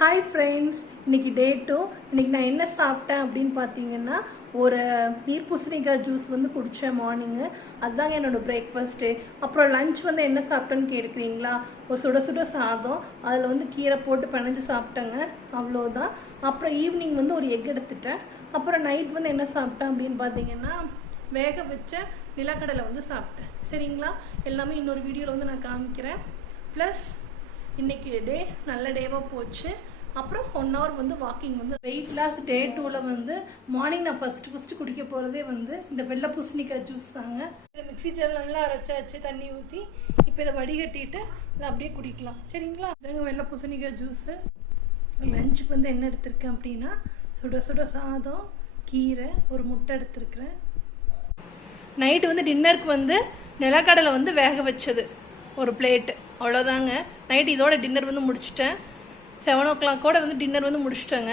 Hi friends, இன்றைக்கி டே 2. இன்றைக்கி நான் என்ன சாப்பிட்டேன் அப்படின்னு பார்த்தீங்கன்னா, ஒரு நீர் பூசணிக்காய் ஜூஸ் வந்து குடித்தேன் மார்னிங்கு. அதுதாங்க என்னோடய பிரேக்ஃபாஸ்ட்டு. அப்புறம் லஞ்ச் வந்து என்ன சாப்பிட்டேன்னு கேட்குறீங்களா? ஒரு சுட சுட சாதம், அதில் வந்து கீரை போட்டு பிணைஞ்சு சாப்பிட்டேங்க, அவ்வளோதான். அப்புறம் ஈவினிங் வந்து ஒரு எக் எடுத்துட்டேன். அப்புறம் நைட் வந்து என்ன சாப்பிட்டேன் அப்படின்னு பார்த்தீங்கன்னா, வேக வச்ச நிலக்கடலை வந்து சாப்பிட்டேன். சரிங்களா? எல்லாமே இன்னொரு வீடியோவில் வந்து நான் காமிக்கிறேன். ப்ளஸ் இன்றைக்கி டே நல்ல டேவாக போச்சு. அப்புறம் 1 hour வந்து வாக்கிங் வந்து வெயிட் லாஸ் டே 2ல் வந்து மார்னிங் நான் ஃபஸ்ட்டு குடிக்க போகிறதே வந்து இந்த வெள்ளை பூசணிக்காய் ஜூஸ் தாங்க. இதை மிக்ஸி ஜாரில் நல்லா அரைச்சாச்சு, தண்ணி ஊற்றி. இப்போ இதை வடிகட்டிட்டு இதை அப்படியே குடிக்கலாம். சரிங்களா? இதாங்க வெள்ளை பூசணிக்காய் ஜூஸு. லஞ்சுக்கு வந்து என்ன எடுத்திருக்கேன் அப்படின்னா, சுட சுட சாதம், கீரை, ஒரு முட்டை எடுத்துருக்கிறேன். நைட்டு வந்து டின்னருக்கு வந்து நிலக்கடலை வந்து வேக வச்சது ஒரு பிளேட்டு, அவ்வளோதாங்க. நைட்டு இதோட டின்னர் வந்து முடிச்சிட்டேன். 7 o'clock வந்து டின்னர் வந்து முடிச்சிட்டேங்க.